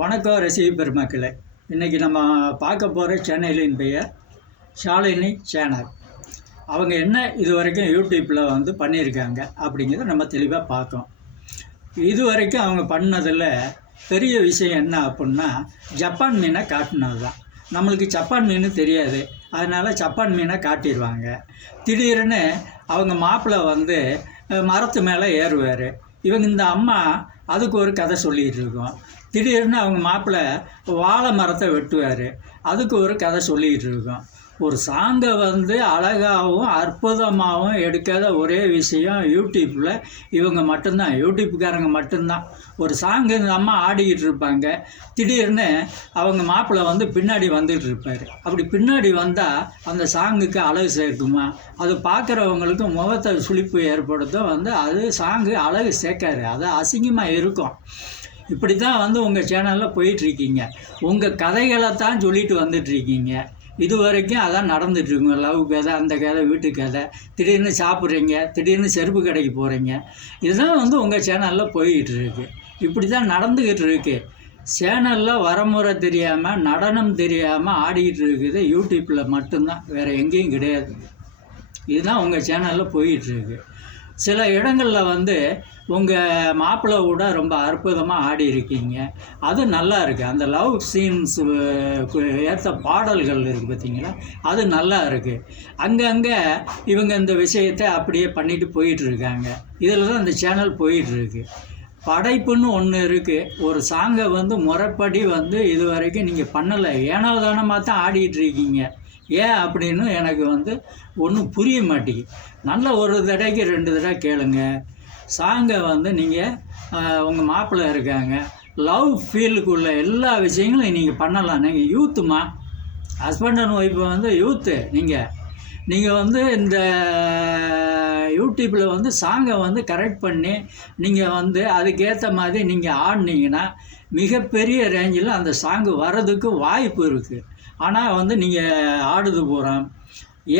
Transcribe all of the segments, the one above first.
வணக்கம் ரசிக பெருமக்களே. இன்றைக்கி நம்ம பார்க்க போகிற சேனலின் பெயர் ஷாலினி சேனல். அவங்க என்ன இது வரைக்கும் யூடியூப்பில் பண்ணியிருக்காங்க அப்படிங்கிறத நம்ம தெளிவாக பார்த்தோம். இது வரைக்கும் அவங்க பண்ணதில் பெரிய விஷயம் என்ன அப்படின்னா, ஜப்பான் மீனை காட்டினது தான். நம்மளுக்கு ஜப்பான் மீன் தெரியாது, அதனால் ஜப்பான் மீனை காட்டிடுவாங்க. திடீர்னு அவங்க மாப்பிள்ளை மரத்து மேலே ஏறுவார். இவங்க இந்த அம்மா அதுக்கு ஒரு கதை சொல்லிகிட்டு இருக்கோம். திடீர்னு அவங்க மாப்பிள்ளை வாழை மரத்தை வெட்டுவார், அதுக்கு ஒரு கதை சொல்லிகிட்டு இருக்கோம். ஒரு சாங்கை அழகாகவும் அற்புதமாகவும் எடுக்காத ஒரே விஷயம் யூடியூப்பில் இவங்க மட்டும்தான், யூடியூப்புக்காரங்க மட்டும்தான். ஒரு சாங்கு இந்த அம்மா ஆடிக்கிட்டு இருப்பாங்க, திடீர்னு அவங்க மாப்பிள்ளை பின்னாடி வந்துட்டு இருப்பார். அப்படி பின்னாடி வந்தால் அந்த சாங்குக்கு அழகு சேர்க்குமா? அது பார்க்குறவங்களுக்கு முகத்தை சுளிப்பு ஏற்படுத்தும். அது சாங்கு அழகு சேர்க்காது, அது அசிங்கமாக இருக்கும். இப்படி தான் உங்கள் சேனலில் போயிட்டுருக்கீங்க. உங்கள் கதைகளை தான் சொல்லிட்டு வந்துட்டுருக்கீங்க. இது வரைக்கும் அதான் நடந்துட்டுருக்குங்க. லவ் கதை, அந்த கதை, வீட்டு கதை. திடீர்னு சாப்பிட்றீங்க, திடீர்னு செருப்பு கடைக்கு போகிறீங்க. இதுதான் உங்கள் சேனலில் போய்கிட்டு இருக்குது. இப்படி தான் நடந்துக்கிட்டு இருக்குது. சேனலில் வரமுறை தெரியாமல், நடனம் தெரியாமல் ஆடிக்கிட்டு இருக்குது யூடியூப்பில் மட்டும்தான், வேறு எங்கேயும் கிடையாது. இதுதான் உங்கள் சேனலில் போயிட்டுருக்கு. சில இடங்களில் உங்கள் மாப்பிள்ளை கூட ரொம்ப அற்புதமாக ஆடி இருக்கீங்க, அது நல்லா இருக்குது. அந்த லவ் சீன்ஸ் ஏற்ற பாடல்கள் இருக்குது பார்த்தீங்களா, அது நல்லா இருக்குது. அங்கங்கே இவங்க இந்த விஷயத்தை அப்படியே பண்ணிட்டு போயிட்டுருக்காங்க. இதில் தான் இந்த சேனல் போயிட்டுருக்கு. படைப்புன்னு ஒன்று இருக்குது. ஒரு சாங்கை முறைப்படி இது வரைக்கும் நீங்கள் பண்ணலை, ஏனோ தானமாக தான் ஆடிக்கிட்டு இருக்கீங்க. ஏன் அப்படின்னு எனக்கு ஒன்றும் புரிய மாட்டேங்குது. நல்ல ஒரு தடவைக்கு 2 தடவை கேளுங்க. சாங்கை நீங்கள் உங்கள் மாப்பிள்ளை இருக்காங்க, லவ் ஃபீலுக்குள்ள எல்லா விஷயங்களும் நீங்கள் பண்ணலாம். நீங்கள் யூத்துமா, ஹஸ்பண்ட் அண்ட் ஒய்ஃபை யூத்து. நீங்கள் இந்த யூடியூப்பில் சாங்கை கரெக்ட் பண்ணி நீங்கள் அதுக்கேற்ற மாதிரி நீங்கள் ஆடினீங்கன்னா மிகப்பெரிய ரேஞ்சில் அந்த சாங்கு வர்றதுக்கு வாய்ப்பு இருக்குது. ஆனால் நீங்கள் ஆடுது போகிறோம்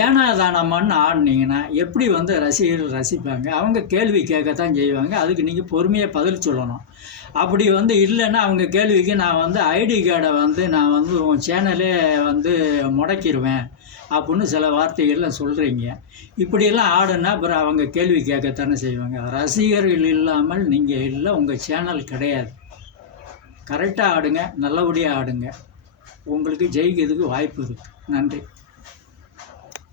ஏனா தானம்மான்னு ஆடினீங்கன்னா எப்படி ரசிகர்கள் ரசிப்பாங்க? அவங்க கேள்வி கேட்கத்தான் செய்வாங்க. அதுக்கு நீங்கள் பொறுமையாக பதில் சொல்லணும். அப்படி இல்லைன்னா அவங்க கேள்விக்கு நான் ஐடி கார்டை நான் உன் சேனலே முடக்கிடுவேன் அப்படின்னு சில வார்த்தைகள்லாம் சொல்கிறீங்க. இப்படியெல்லாம் ஆடுனா அப்புறம் அவங்க கேள்வி கேட்கத்தானே செய்வாங்க. ரசிகர்கள் இல்லாமல் நீங்கள் இல்லை, உங்கள் சேனல் கிடையாது. கரெக்டாக ஆடுங்க, நல்லபடியாக ஆடுங்க. உங்களுக்கு ஜெயிக்கிறதுக்கு வாய்ப்பு இருக்குது. நன்றி.